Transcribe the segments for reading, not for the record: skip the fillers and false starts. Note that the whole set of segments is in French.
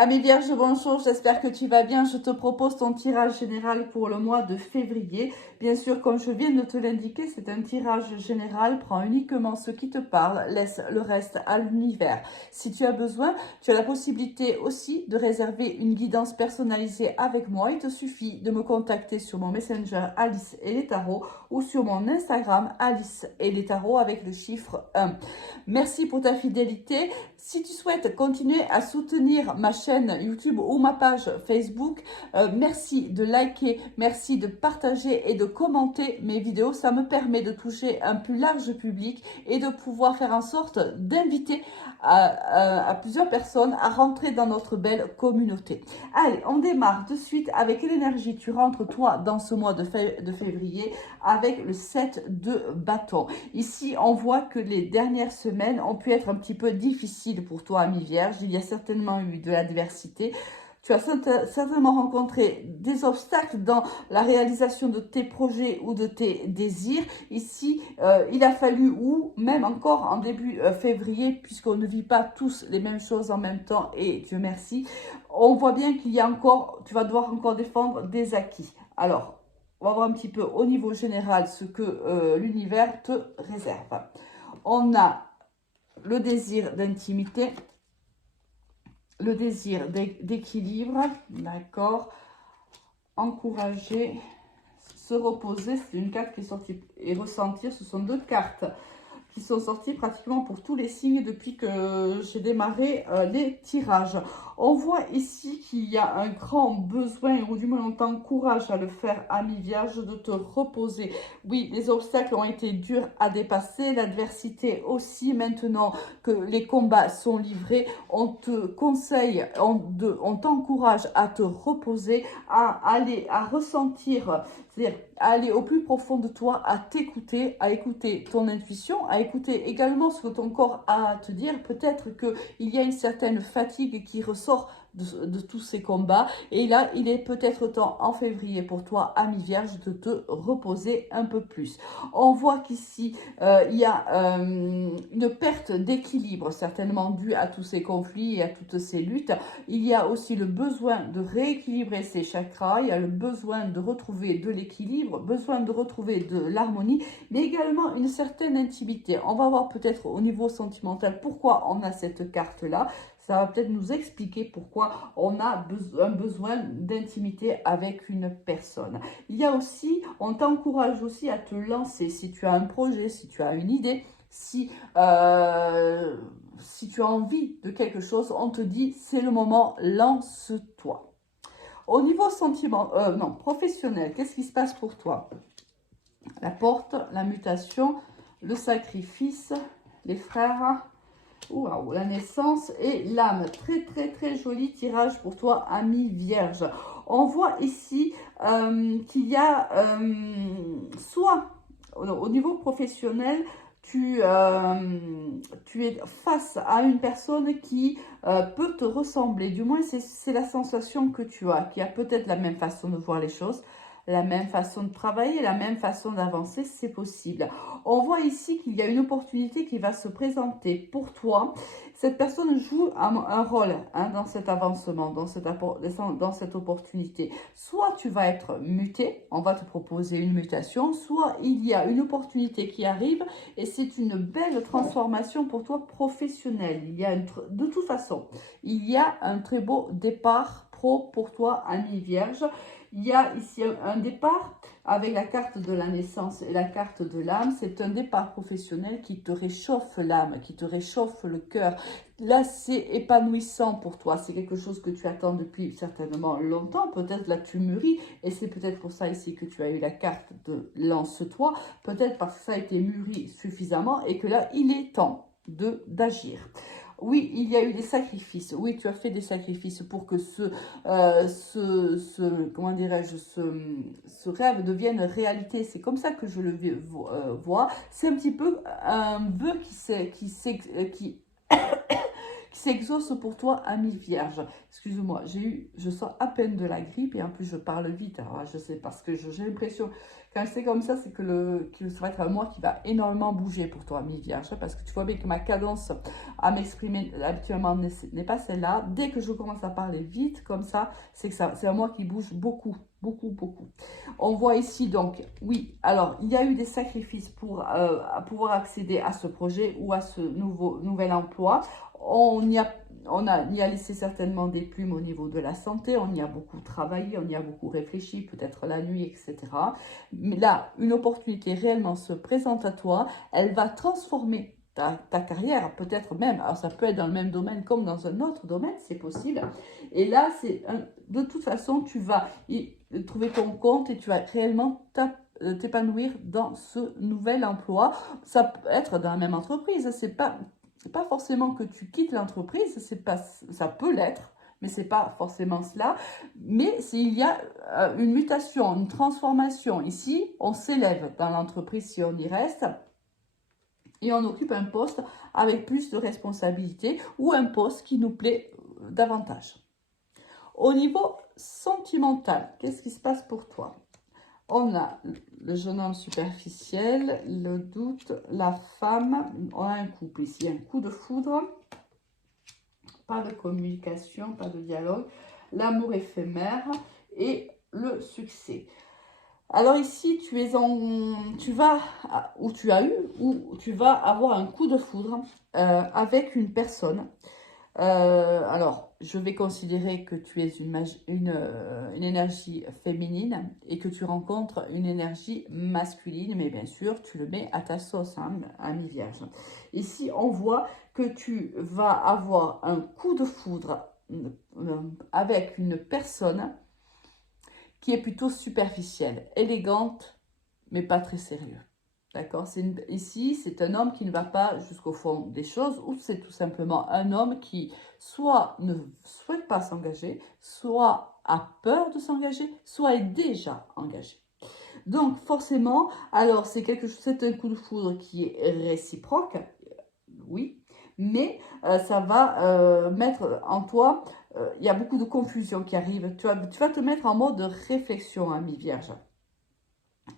Amis Vierges, bonjour, j'espère que tu vas bien. Je te propose ton tirage général pour le mois de février. Bien sûr, comme je viens de te l'indiquer, c'est un tirage général. Prends uniquement ce qui te parle, laisse le reste à l'univers. Si tu as besoin, tu as la possibilité aussi de réserver une guidance personnalisée avec moi. Il te suffit de me contacter sur mon Messenger Alice et les tarots ou sur mon Instagram Alice et les tarots avec le chiffre 1. Merci pour ta fidélité. Si tu souhaites continuer à soutenir ma chaîne YouTube ou ma page Facebook, merci de liker, merci de partager et de commenter mes vidéos. Ça me permet de toucher un plus large public et de pouvoir faire en sorte d'inviter à plusieurs personnes à rentrer dans notre belle communauté. Allez, on démarre de suite avec l'énergie. Tu rentres toi dans ce mois de février avec le 7 de bâton. Ici, on voit que les dernières semaines ont pu être un petit peu difficiles pour toi, ami Vierge. Il y a certainement eu de l'adversité. Tu as certainement rencontré des obstacles dans la réalisation de tes projets ou de tes désirs. Ici, il a fallu, ou même encore en début février, puisqu'on ne vit pas tous les mêmes choses en même temps, et Dieu merci, on voit bien qu'il y a encore, tu vas devoir encore défendre des acquis. Alors, on va voir un petit peu au niveau général ce que l'univers te réserve. On a le désir d'intimité, le désir d'équilibre, d'accord, encourager, se reposer, c'est une carte qui est sortie, et ressentir, ce sont deux cartes qui sont sorties pratiquement pour tous les signes depuis que j'ai démarré les tirages. On voit ici qu'il y a un grand besoin, ou du moins on t'encourage à le faire, ami Vierge, de te reposer. Oui, les obstacles ont été durs à dépasser, l'adversité aussi. Maintenant que les combats sont livrés, on te conseille, on t'encourage à te reposer, à aller, à ressentir, c'est-à-dire à aller au plus profond de toi, à t'écouter, à écouter ton intuition, à écouter également ce que ton corps a à te dire. Peut-être qu'il y a une certaine fatigue qui ressort de tous ces combats. Et là, il est peut-être temps en février pour toi, ami Vierge, de te reposer un peu plus. On voit qu'ici, il y a une perte d'équilibre, certainement due à tous ces conflits et à toutes ces luttes. Il y a aussi le besoin de rééquilibrer ses chakras, il y a le besoin de retrouver de l'équilibre, besoin de retrouver de l'harmonie, mais également une certaine intimité. On va voir peut-être au niveau sentimental pourquoi on a cette carte-là. Ça va peut-être nous expliquer pourquoi on a un besoin d'intimité avec une personne. Il y a aussi, on t'encourage aussi à te lancer si tu as un projet, si tu as une idée, si tu as envie de quelque chose, on te dit c'est le moment, lance-toi. Au niveau non, professionnel, qu'est-ce qui se passe pour toi? La porte, la mutation, le sacrifice, les frères, wow, la naissance et l'âme. Très, très, très joli tirage pour toi, ami Vierge. On voit ici qu'il y a soit au niveau professionnel, tu es face à une personne qui peut te ressembler. Du moins, c'est la sensation que tu as, qui a peut-être la même façon de voir les choses, la même façon de travailler, la même façon d'avancer, c'est possible. On voit ici qu'il y a une opportunité qui va se présenter pour toi. Cette personne joue un rôle dans cet avancement, dans cette opportunité. Soit tu vas être muté, on va te proposer une mutation, soit il y a une opportunité qui arrive et c'est une belle transformation pour toi professionnelle. De toute façon, il y a un très beau départ pro pour toi, ami Vierge. Il y a ici un départ avec la carte de la naissance et la carte de l'âme. C'est un départ professionnel qui te réchauffe l'âme, qui te réchauffe le cœur. Là, c'est épanouissant pour toi. C'est quelque chose que tu attends depuis certainement longtemps. Peut-être là, tu mûris et c'est peut-être pour ça ici que tu as eu la carte de lance-toi. Peut-être parce que ça a été mûri suffisamment et que là, il est temps d'agir. Oui, il y a eu des sacrifices. Oui, tu as fait des sacrifices pour que comment dirais-je, ce rêve devienne réalité. C'est comme ça que je le vois. C'est un petit peu un vœu qui s'exauce pour toi, ami Vierge. Excuse-moi, je sens à peine de la grippe et en plus je parle vite. Alors je sais parce que j'ai l'impression Quand c'est comme ça, c'est que ça va être un mois qui va énormément bouger pour toi, mi-vierge, parce que tu vois bien que ma cadence à m'exprimer habituellement n'est pas celle-là. Dès que je commence à parler vite, comme ça, c'est que c'est un mois qui bouge beaucoup, beaucoup, beaucoup. On voit ici donc, oui, alors il y a eu des sacrifices pour pouvoir accéder à ce projet ou à ce nouvel emploi. On y a laissé certainement des plumes au niveau de la santé, on y a beaucoup travaillé, on y a beaucoup réfléchi, peut-être la nuit, etc. Mais là, une opportunité réellement se présente à toi, elle va transformer ta carrière, peut-être même, alors ça peut être dans le même domaine comme dans un autre domaine, c'est possible. Et là, de toute façon, tu vas trouver ton compte et tu vas réellement t'épanouir dans ce nouvel emploi. Ça peut être dans la même entreprise, c'est pas forcément que tu quittes l'entreprise, ça peut l'être, mais c'est pas forcément cela. Mais s'il y a une mutation, une transformation, ici, on s'élève dans l'entreprise si on y reste et on occupe un poste avec plus de responsabilités ou un poste qui nous plaît davantage. Au niveau sentimental, qu'est-ce qui se passe pour toi? On a le jeune homme superficiel, le doute, la femme. On a un couple ici, un coup de foudre. Pas de communication, pas de dialogue. L'amour éphémère et le succès. Alors ici, tu vas avoir un coup de foudre avec une personne. Alors, je vais considérer que tu es une énergie féminine et que tu rencontres une énergie masculine, mais bien sûr, tu le mets à ta sauce, hein, ami vierge. Ici, on voit que tu vas avoir un coup de foudre avec une personne qui est plutôt superficielle, élégante, mais pas très sérieux. D'accord? Ici, c'est un homme qui ne va pas jusqu'au fond des choses, ou c'est tout simplement un homme qui soit ne souhaite pas s'engager, soit a peur de s'engager, soit est déjà engagé. Donc forcément, alors c'est un coup de foudre qui est réciproque, oui, mais ça va mettre en toi, il y a beaucoup de confusion qui arrive. Tu vas te mettre en mode réflexion, ami vierge.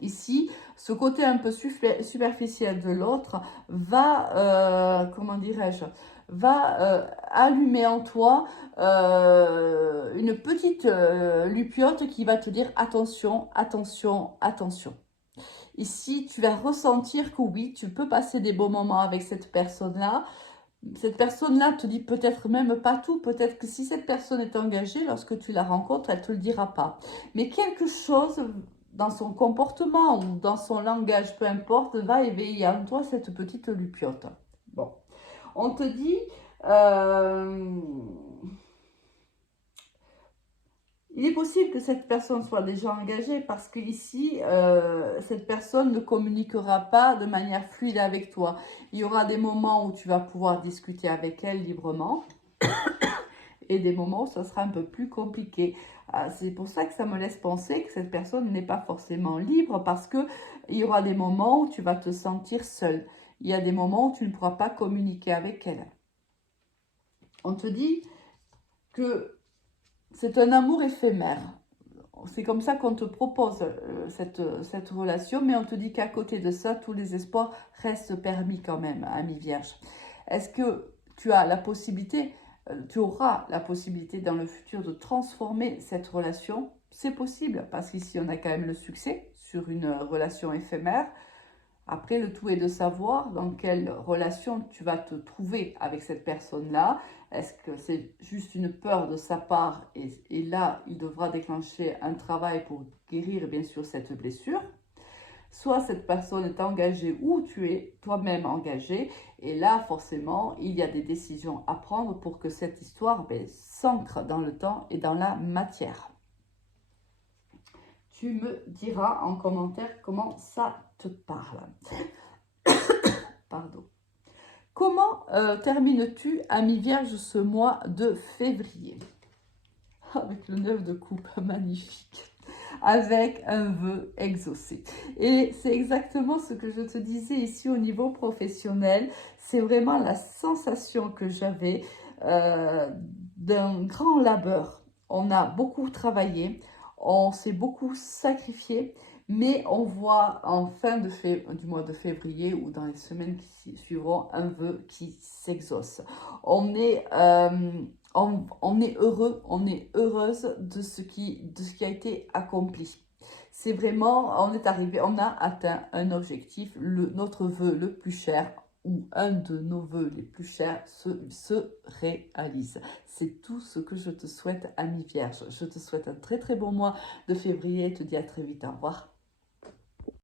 Ici, ce côté un peu superficiel de l'autre va, comment dirais-je, va allumer en toi une petite lupiote qui va te dire attention, attention, attention. Ici, tu vas ressentir que oui, tu peux passer des bons moments avec cette personne-là. Cette personne-là te dit peut-être même pas tout. Peut-être que si cette personne est engagée, lorsque tu la rencontres, elle ne te le dira pas. Mais quelque chose dans son comportement ou dans son langage, peu importe, va éveiller en toi cette petite lupiote. Bon, on te dit... il est possible que cette personne soit déjà engagée parce que ici, cette personne ne communiquera pas de manière fluide avec toi. Il y aura des moments où tu vas pouvoir discuter avec elle librement et des moments où ça sera un peu plus compliqué. C'est pour ça que ça me laisse penser que cette personne n'est pas forcément libre parce qu'il y aura des moments où tu vas te sentir seul. Il y a des moments où tu ne pourras pas communiquer avec elle. On te dit que c'est un amour éphémère. C'est comme ça qu'on te propose cette relation, mais on te dit qu'à côté de ça, tous les espoirs restent permis quand même, ami vierge. Est-ce que tu as la possibilité, tu auras la possibilité dans le futur de transformer cette relation? C'est possible, parce qu'ici on a quand même le succès sur une relation éphémère. Après, le tout est de savoir dans quelle relation tu vas te trouver avec cette personne-là. Est-ce que c'est juste une peur de sa part et là, il devra déclencher un travail pour guérir bien sûr cette blessure. Soit cette personne est engagée ou tu es toi-même engagé. Et là, forcément, il y a des décisions à prendre pour que cette histoire s'ancre dans le temps et dans la matière. Tu me diras en commentaire comment ça te parle. Pardon. Comment termines-tu, ami vierge, ce mois de février? Avec le 9 de coupe, magnifique. Avec un vœu exaucé. Et c'est exactement ce que je te disais ici au niveau professionnel. C'est vraiment la sensation que j'avais d'un grand labeur. On a beaucoup travaillé, on s'est beaucoup sacrifié, Mais on voit en fin du mois de février ou dans les semaines qui suivront un vœu qui s'exauce. On est heureux, on est heureuse de ce qui a été accompli. C'est vraiment, on est arrivé, on a atteint un objectif, notre vœu le plus cher ou un de nos vœux les plus chers se réalise. C'est tout ce que je te souhaite, ami Vierge. Je te souhaite un très très bon mois de février et te dis à très vite. Au revoir.